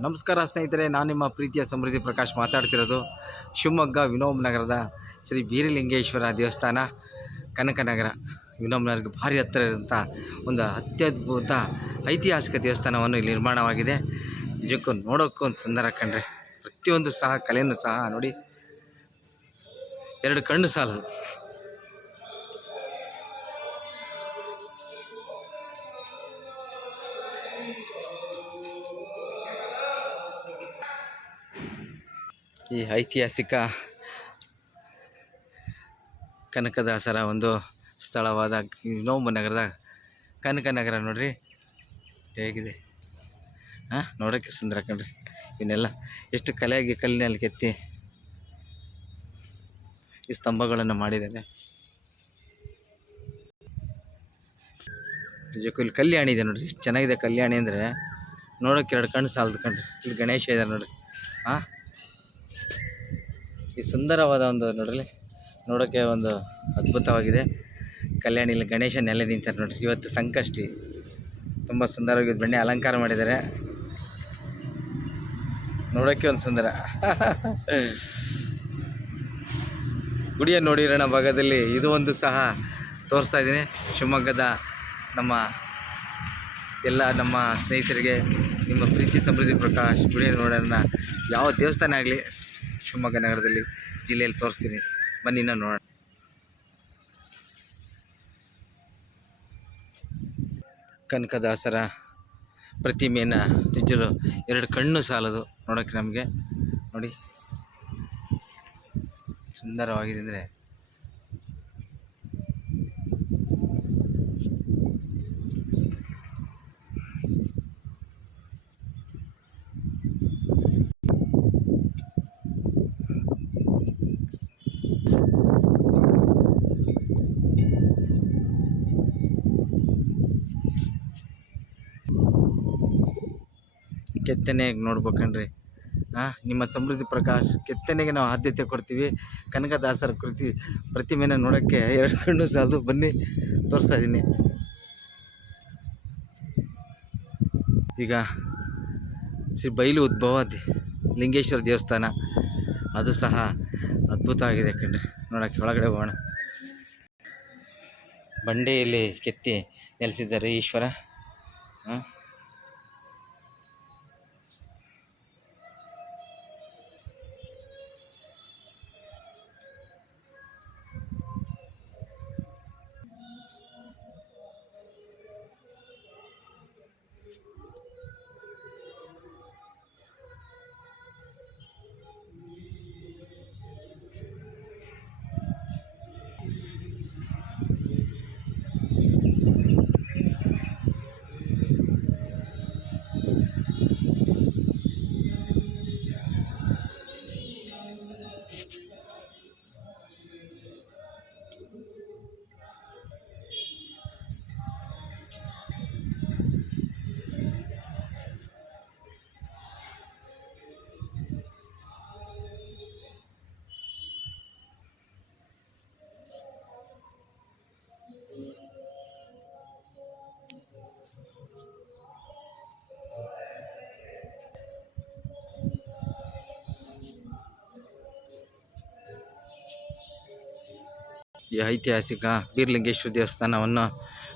ನಮಸ್ಕಾರ ಸ್ನೇಹಿತರೆ, ನಾನು ನಿಮ್ಮ ಪ್ರೀತಿಯ ಸಮೃದ್ಧಿ ಪ್ರಕಾಶ್ ಮಾತಾಡ್ತಿರೋದು ಶಿವಮೊಗ್ಗ ವಿನೋಬ್ ನಗರದ ಶ್ರೀ ಬೀರಲಿಂಗೇಶ್ವರ ದೇವಸ್ಥಾನ ಕನಕನಗರ. ವಿನೋಬ್ ನಗರಕ್ಕೆ ಭಾರಿ ಹತ್ತಿರ ಇರೋಂಥ ಒಂದು ಅತ್ಯದ್ಭುತ ಐತಿಹಾಸಿಕ ದೇವಸ್ಥಾನವನ್ನು ಇಲ್ಲಿ ನಿರ್ಮಾಣವಾಗಿದೆ. ನಿಜಕ್ಕೂ ನೋಡೋಕ್ಕೂ ಒಂದು ಸುಂದರ ಕಂಡ್ರೆ, ಪ್ರತಿಯೊಂದು ಸಹ ಕಲೆಯನ್ನು ಸಹ ನೋಡಿ ಎರಡು ಕಣ್ಣು ಸಾಲದು. ಈ ಐತಿಹಾಸಿಕ ಕನಕದಾಸರ ಒಂದು ಸ್ಥಳವಾದ ವಿನೋಬ ನಗರದ ಕನಕನಗರ ನೋಡ್ರಿ ಹೇಗಿದೆ. ನೋಡೋಕ್ಕೆ ಸುಂದರ ಕಣ್ರಿ. ಇವನ್ನೆಲ್ಲ ಎಷ್ಟು ಕಲೆಯಾಗಿ ಕಲ್ಲಿನಲ್ಲಿ ಕೆತ್ತಿ ಈ ಸ್ತಂಭಗಳನ್ನು ಮಾಡಿದ್ದಾರೆ. ನಿಜಕ್ಕೂ ಇಲ್ಲಿ ಕಲ್ಯಾಣಿ ಇದೆ ನೋಡ್ರಿ, ಚೆನ್ನಾಗಿದೆ ಕಲ್ಯಾಣಿ ಅಂದರೆ ನೋಡೋಕ್ಕೆ ಎರಡು ಕಣ್ಣು ಸಾಲದು ಕಣ್ರಿ. ಇಲ್ಲಿ ಗಣೇಶ ಇದೆ ನೋಡ್ರಿ. ಈ ಸುಂದರವಾದ ಒಂದು ನೋಡ್ರಿ, ನೋಡೋಕ್ಕೆ ಒಂದು ಅದ್ಭುತವಾಗಿದೆ. ಕಲ್ಯಾಣಿಲಿ ಗಣೇಶ ನೆಲೆ ನಿಂತಾರೆ ನೋಡ್ರಿ. ಇವತ್ತು ಸಂಕಷ್ಟಿ, ತುಂಬ ಸುಂದರವಾಗಿ ಬೆಣ್ಣೆ ಅಲಂಕಾರ ಮಾಡಿದ್ದಾರೆ. ನೋಡೋಕ್ಕೆ ಒಂದು ಸುಂದರ. ಗುಡಿಯನ್ನು ನೋಡಿರೋಣ ಭಾಗದಲ್ಲಿ ಇದು ಒಂದು ಸಹ ತೋರಿಸ್ತಾ ಇದ್ದೀನಿ. ಶಿವಮೊಗ್ಗದ ನಮ್ಮ ಸ್ನೇಹಿತರಿಗೆ ನಿಮ್ಮ ಪ್ರೀತಿ ಸಮೃದ್ಧಿ ಪ್ರಕಾಶ್ ಗುಡಿಯನ್ನು ನೋಡೋಣ. ಯಾವ ದೇವಸ್ಥಾನ ಆಗಲಿ ಶಿವಮೊಗ್ಗ ನಗರದಲ್ಲಿ ಜಿಲ್ಲೆಯಲ್ಲಿ ತೋರಿಸ್ತೀನಿ, ಬನ್ನಿ ನೋಡೋಣ. ಕನಕದಾಸರ ಪ್ರತಿಮೆಯನ್ನು ನಿಜಲು ಎರಡು ಕಣ್ಣು ಸಾಲದು ನೋಡೋಕ್ಕೆ. ನಮಗೆ ನೋಡಿ ಸುಂದರವಾಗಿದೆ ಅಂದರೆ ಕೆತ್ತನೆಗೆ ನೋಡ್ಬೇಕಣ್ರಿ. ನಿಮ್ಮ ಸಮೃದ್ಧಿ ಪ್ರಕಾಶ್ ಕೆತ್ತನೆಗೆ ನಾವು ಆದ್ಯತೆ ಕೊಡ್ತೀವಿ. ಕನಕದಾಸರ ಪ್ರತಿಮೆನ ನೋಡೋಕ್ಕೆ ಎರಡು ಕಣ್ಣು ಸಾಲದು. ಬನ್ನಿ ತೋರಿಸ್ತಾ ಇದ್ದೀನಿ. ಈಗ ಶ್ರೀ ಬಯಲು ಉದ್ಭವ ಲಿಂಗೇಶ್ವರ ದೇವಸ್ಥಾನ, ಅದು ಸಹ ಅದ್ಭುತ ಆಗಿದೆ ಕಣ್ರಿ. ನೋಡೋಕ್ಕೆ ಒಳಗಡೆ ಹೋಗೋಣ. ಬಂಡೆಯಲ್ಲಿ ಕೆತ್ತಿ ನೆಲೆಸಿದ್ದಾರೆ ಈಶ್ವರ. ಈ ಐತಿಹಾಸಿಕ ಬೀರಲಿಂಗೇಶ್ವರ ದೇವಸ್ಥಾನವನ್ನು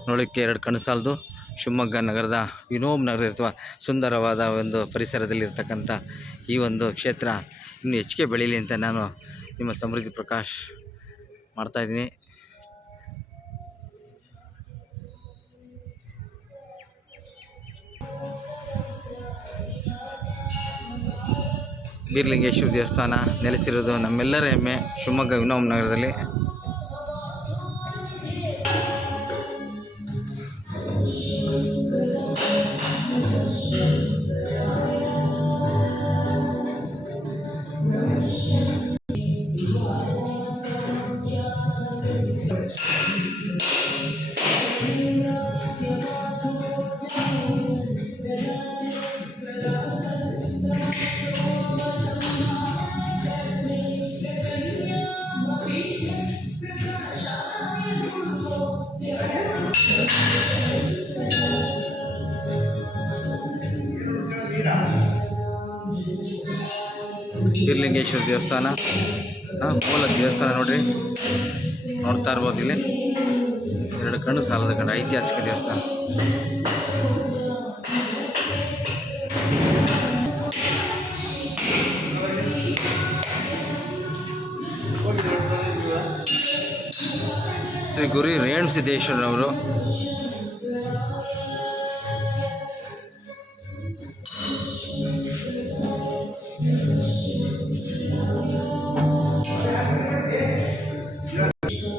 ನೋಡೋಕ್ಕೆ ಎರಡು ಕಣ್ಣು ಸಾಲದು. ಶಿವಮೊಗ್ಗ ನಗರದ ವಿನೋಬ್ ನಗರ ಅಥವಾ ಸುಂದರವಾದ ಒಂದು ಪರಿಸರದಲ್ಲಿರ್ತಕ್ಕಂಥ ಈ ಒಂದು ಕ್ಷೇತ್ರ ಇನ್ನೂ ಹೆಚ್ಚಿಗೆ ಬೆಳೀಲಿ ಅಂತ ನಾನು ನಿಮ್ಮ ಸಮೃದ್ಧಿ ಪ್ರಕಾಶ್ ಮಾಡ್ತಾಯಿದ್ದೀನಿ. ಬೀರಲಿಂಗೇಶ್ವರ ದೇವಸ್ಥಾನ ನೆಲೆಸಿರೋದು ನಮ್ಮೆಲ್ಲರ ಹೆಮ್ಮೆ ಶಿವಮೊಗ್ಗ ವಿನೋಬ್ ನಗರದಲ್ಲಿ. ಬೀರಲಿಂಗೇಶ್ವರ ದೇವಸ್ಥಾನ, ಮೂಲ ದೇವಸ್ಥಾನ ನೋಡ್ರಿ, ನೋಡ್ತಾ ಇರ್ಬೋದು. ಇಲ್ಲಿ ಎರಡು ಕಣ್ಣು ಸಾಲದ ಕಂಡು ಐತಿಹಾಸಿಕ ದೇವಸ್ಥಾನ. ಶ್ರೀ ಗುರು ರೇಣುಸಿದ್ದೇಶ್ವರರವರು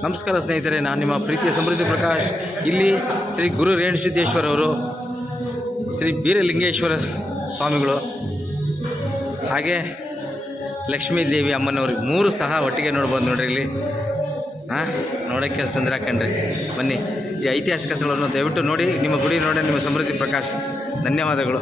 ನಮಸ್ಕಾರ ಸ್ನೇಹಿತರೆ, ನಾನು ನಿಮ್ಮ ಪ್ರೀತಿಯ ಸಮೃದ್ಧಿ ಪ್ರಕಾಶ್. ಇಲ್ಲಿ ಶ್ರೀ ಗುರು ರೇಣುಸಿದ್ದೇಶ್ವರವರು, ಶ್ರೀ ಬೀರಲಿಂಗೇಶ್ವರ ಸ್ವಾಮಿಗಳು, ಹಾಗೆ ಲಕ್ಷ್ಮೀ ದೇವಿ ಅಮ್ಮನವ್ರಿಗೆ ಮೂರು ಸಹ ಒಟ್ಟಿಗೆ ನೋಡ್ಬೋದು ನೋಡ್ರಿ. ಇಲ್ಲಿ ನೋಡೋಕ್ಕೆ ಸುಂದರ ಕಣ್ರಿ. ಬನ್ನಿ, ಈ ಐತಿಹಾಸಿಕ ಸ್ಥಳವನ್ನು ದಯವಿಟ್ಟು ನೋಡಿ, ನಿಮ್ಮ ಗುಡಿ ನೋಡಿ ನಿಮ್ಮ ಸಮೃದ್ಧಿ ಪ್ರಕಾಶ್. ಧನ್ಯವಾದಗಳು.